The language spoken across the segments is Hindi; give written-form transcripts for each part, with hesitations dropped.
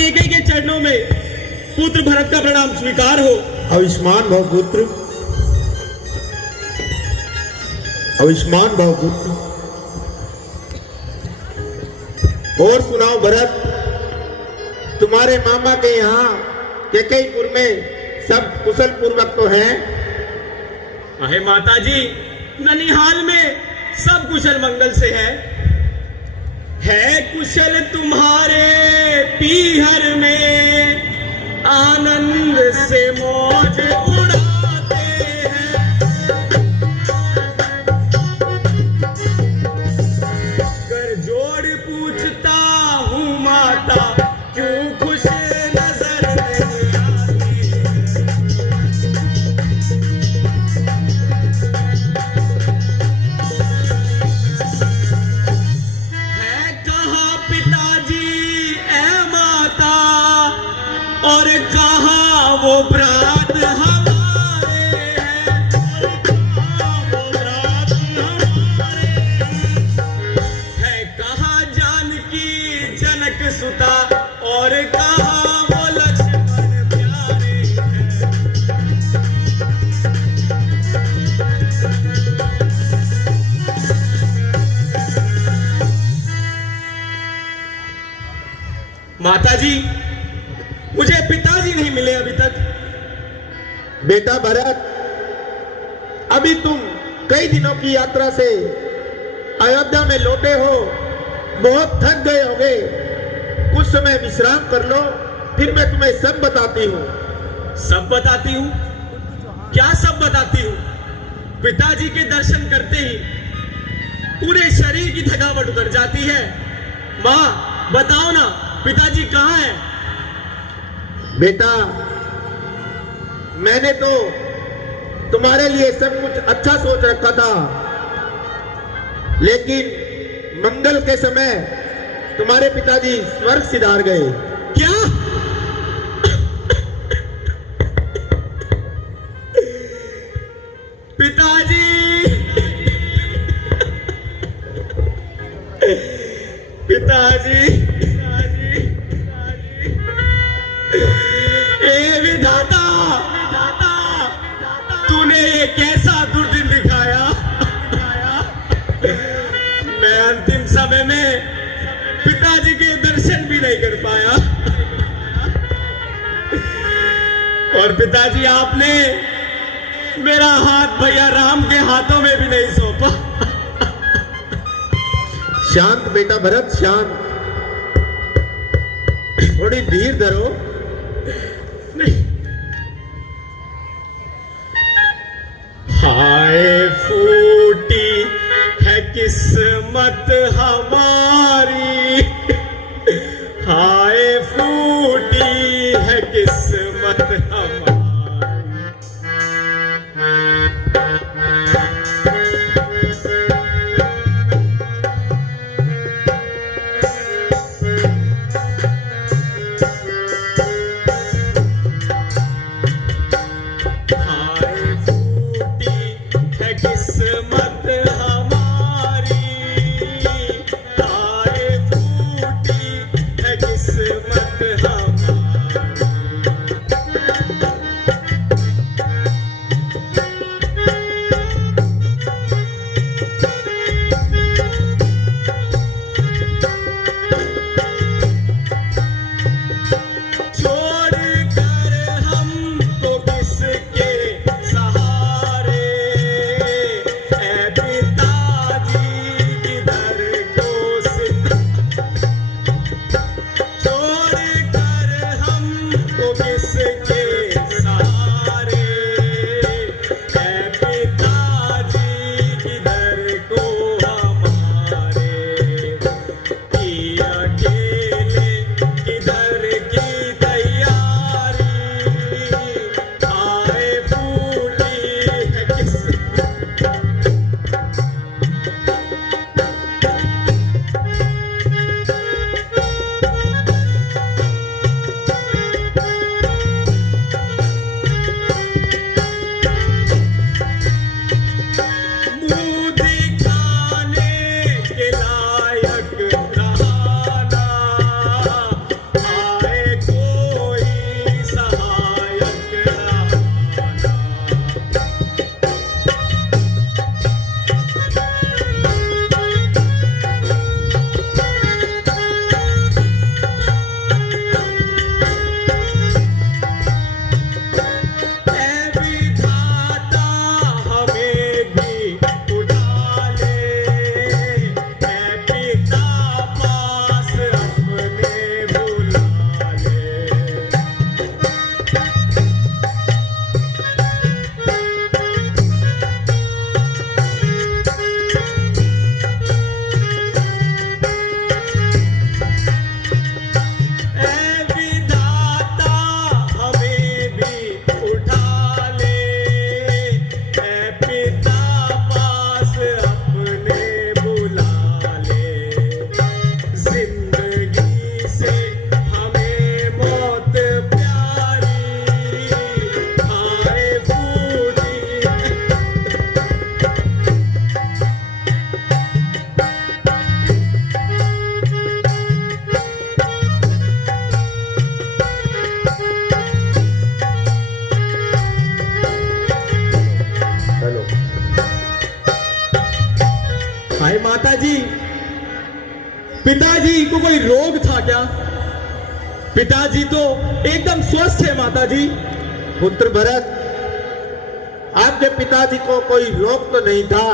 केकई के चरणों में पुत्र भरत का प्रणाम स्वीकार हो। आयुष्मान भव पुत्र, आयुष्मान भव पुत्र। और सुनाओ भरत, तुम्हारे मामा के यहाँ केकईपुर में सब कुशल पूर्वक तो हैं? अहे माता जी, ननिहाल में सब कुशल मंगल से है कुशल तुम्हारे पीहर में, आनंद से मौज उड़ाते हैं। कर जोड़ पूछता हूँ माता, क्यों खुश नजर नहीं आती। है कहाँ पिताजी ऐ माता, और कहाँ वो भ्रात हमारे हैं, और कहाँ वो भ्रात हमारे हैं। है कहाँ जानकी जनक सुता, और कहाँ वो लक्ष्मण प्यारे हैं। माता जी, मुझे पिताजी नहीं मिले अभी तक। बेटा भरत, अभी तुम कई दिनों की यात्रा से अयोध्या में लौटे हो, बहुत थक गए होगे। कुछ समय विश्राम कर लो, फिर मैं तुम्हें सब बताती हूँ। सब बताती हूँ? क्या सब बताती हूँ? पिताजी के दर्शन करते ही पूरे शरीर की थकावट उतर जाती है। माँ बताओ ना, पिताजी कहाँ हैं? बेटा, मैंने तो तुम्हारे लिए सब कुछ अच्छा सोच रखा था, लेकिन मंगल के समय तुम्हारे पिताजी स्वर्ग सिधार गए। क्या? पिताजी, पिताजी, पिताजी, ए विधाता, विधाता, तूने ये कैसा दुर्दिन दिखाया। मैं अंतिम समय में पिताजी के दर्शन भी नहीं कर पाया। और पिताजी, आपने मेरा हाथ भैया राम के हाथों में भी नहीं सौंपा। शांत बेटा भरत, शांत। थोड़ी धीर धरो। नहीं। हाय फूटी है किस्मत हमारी, हाय फूटी है किस्मत हमारी। किस्मत हमारी, हाय फूटी है किस्मत हमारी। छोड़ माताजी, पिताजी को कोई रोग था क्या? पिताजी तो एकदम स्वस्थ है माताजी। पुत्र भरत, आपके पिताजी को कोई रोग तो नहीं था,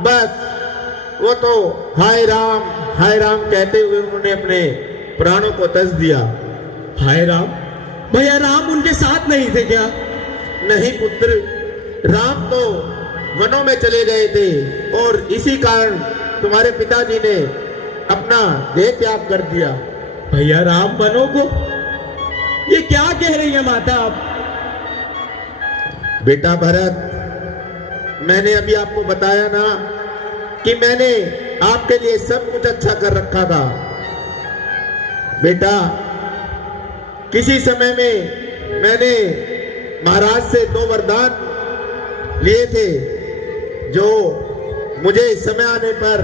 बस वो तो हाय राम कहते हुए उन्होंने अपने प्राणों को तज दिया। हाय राम? भैया राम उनके साथ नहीं थे क्या? नहीं पुत्र, राम तो वनों में चले गए थे और इसी कारण तुम्हारे पिताजी ने अपना देह त्याग कर दिया। भैया राम वनों को? ये क्या कह रही है माता आप? बेटा भरत, मैंने अभी आपको बताया ना कि मैंने आपके लिए सब कुछ अच्छा कर रखा था। बेटा, किसी समय में मैंने महाराज से 2 वरदान लिए थे जो मुझे समय आने पर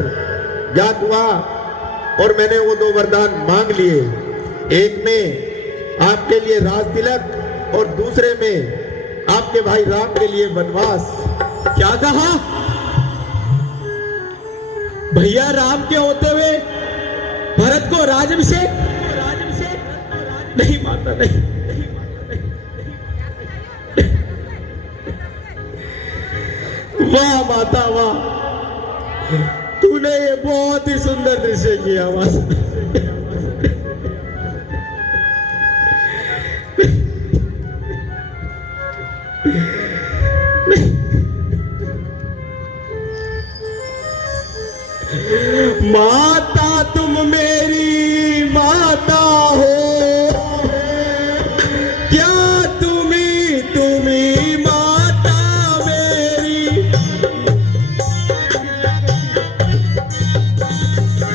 ज्ञात हुआ और मैंने वो 2 वरदान मांग लिए। एक में आपके लिए राज तिलक और दूसरे में आपके भाई राम के लिए वनवास। क्या कहा? भैया राम के होते हुए भरत को राज्याभिषेक? नहीं माता, नहीं। वाह माता वाह, तूने ये बहुत ही सुंदर दृश्य किया। माता तुम मेरी माता हो, क्या तुम्ही माता मेरी,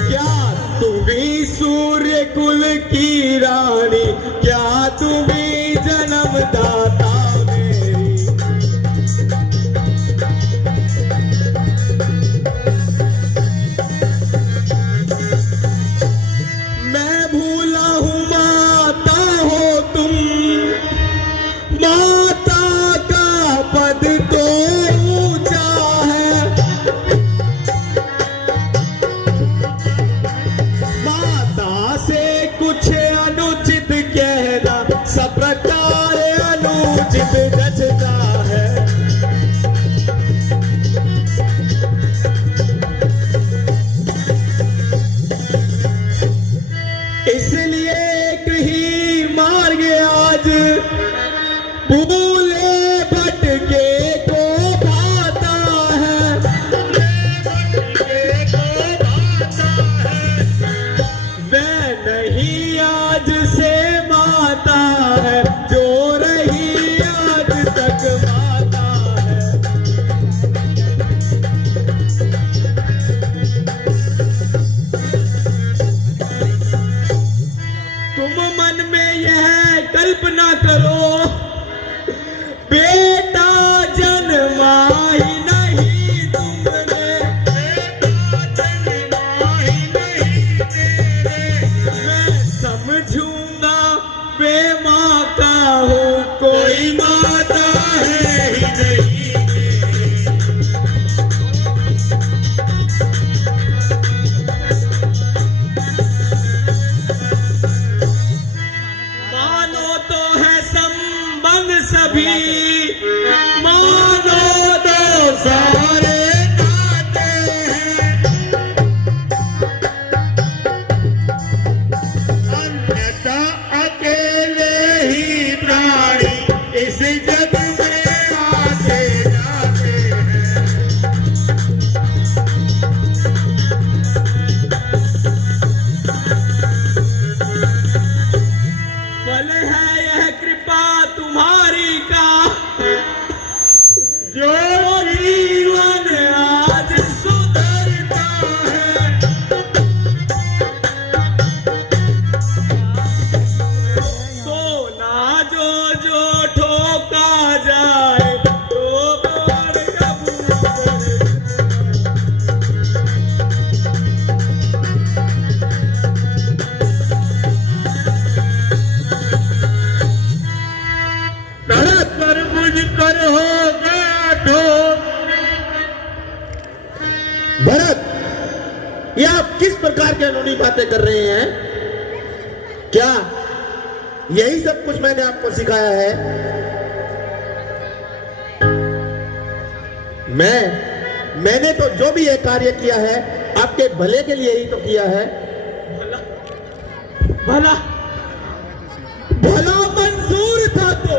क्या तुम्ही सूर्य कुल की रानी, क्या तुम्ही जन्मदाता मेरी। मैं भूला हूँ माता हो तुम, माता का पद तो ऊंचा है। माता से कुछ अनुचित कहना सब प्रकार अनुचित जचता है। इसलिए एक ही मार्ग आज भूले भटके को भाता है। वह नहीं आज से माता है जो रही आज तक माता है। तुम मन में यह कल्पना करो, बेटा जन्मा ही नहीं तुमने, मैं समझूंगा बे माँ का हूँ, कोई माता है ही नहीं। मानो तो है संबंध सभी, मानो तो सारे नाते हैं, अन्यथा अकेले ही प्राणी इस जग में आते जाते हैं। फल है यह कृपा तुम्हारी का, जो जीवन आज सुधरता है। सोना जो जो ठोका बातें कर रहे हैं? क्या यही सब कुछ मैंने आपको सिखाया है? मैंने तो जो भी ये कार्य किया है आपके भले के लिए ही तो किया है। भला भला भला मंजूर था तो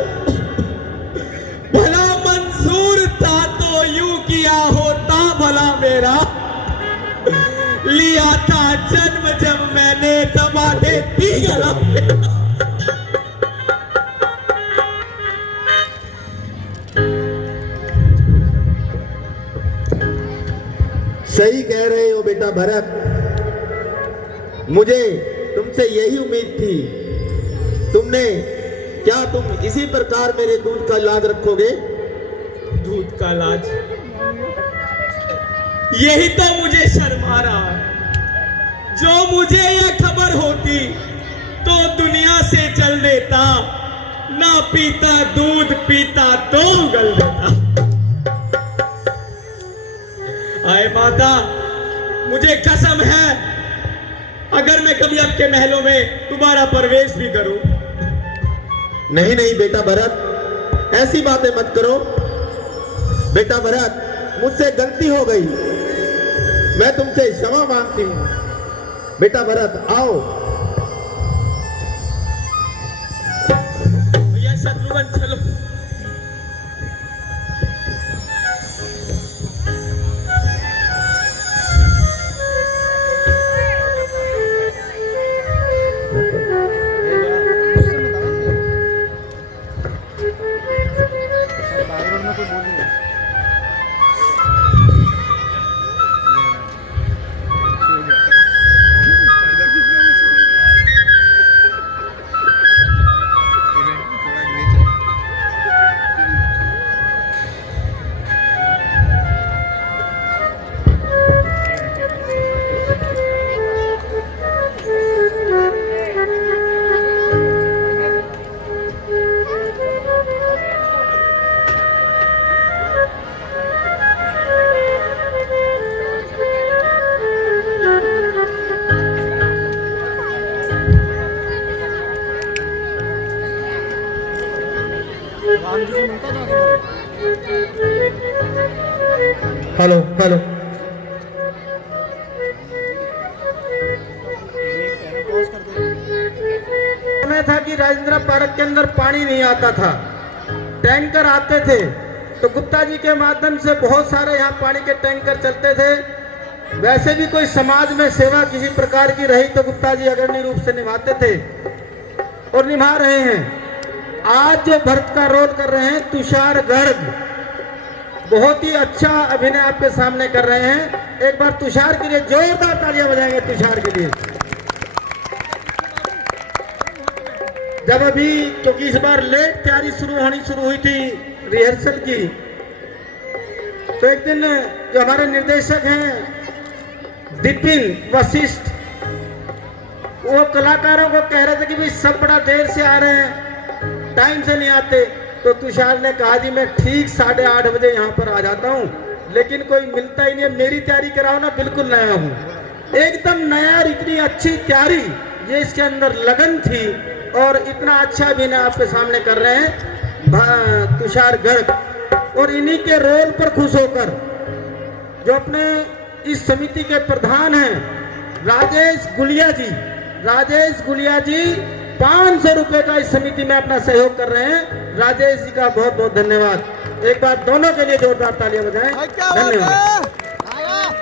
भला मंजूर था तो यूं किया होता भला मेरा, लिया था जन्म जब मैंने दबा देती गला मेरा। सही कह रहे हो बेटा भरत, मुझे तुमसे यही उम्मीद थी। क्या तुम इसी प्रकार मेरे दूध का लाज रखोगे? दूध का लाज, यही तो मुझे शर्मा रहा है। जो मुझे यह खबर होती तो दुनिया से चल देता, ना पीता दूध, पीता तो उगल देता। आए माता, मुझे कसम है अगर मैं कभी आपके महलों में तुम्हारा प्रवेश भी करूं। नहीं नहीं बेटा भरत, ऐसी बातें मत करो। बेटा भरत, मुझसे गलती हो गई, मैं तुमसे क्षमा मांगती हूं। बेटा भरत आओ। भैया शत्रुघ्न चलो। Hello hello. समय था कि राजेंद्र पार्क के अंदर पानी नहीं आता था, टैंकर आते थे, तो गुप्ता जी के माध्यम से बहुत सारे यहाँ पानी के टैंकर चलते थे। वैसे भी कोई समाज में सेवा किसी प्रकार की रही तो गुप्ता जी अग्रणी रूप से निभाते थे और निभा रहे हैं। आज जो भरत का रोल कर रहे हैं तुषार गर्ग, बहुत ही अच्छा अभिनय आपके सामने कर रहे हैं। एक बार तुषार के लिए जोरदार तालियां बजाएंगे तुषार के लिए। जब अभी क्योंकि इस बार लेट तैयारी शुरू हुई थी रिहर्सल की, तो एक दिन जो हमारे निर्देशक हैं विपिन वशिष्ठ, वो कलाकारों को कह रहे थे कि भाई सब बड़ा देर से आ रहे हैं, टाइम से नहीं आते। तो तुषार ने कहा जी मैं ठीक 8:30 बजे यहाँ पर आ जाता हूँ, लेकिन कोई मिलता ही नहीं है। मेरी तैयारी कराओ ना, बिल्कुल नया हूँ, एकदम नया। और इतनी अच्छी तैयारी, ये इसके अंदर लगन थी और इतना अच्छा अभिनय आपके सामने कर रहे हैं तुषार गर्ग। और इन्हीं के रोल पर खुश होकर जो अपने इस समिति के प्रधान हैं राजेश गुलिया जी 500 रुपए का इस समिति में अपना सहयोग कर रहे हैं। राजेश जी का बहुत बहुत धन्यवाद। एक बार दोनों के लिए जोरदार तालियां बजाएं। धन्यवाद।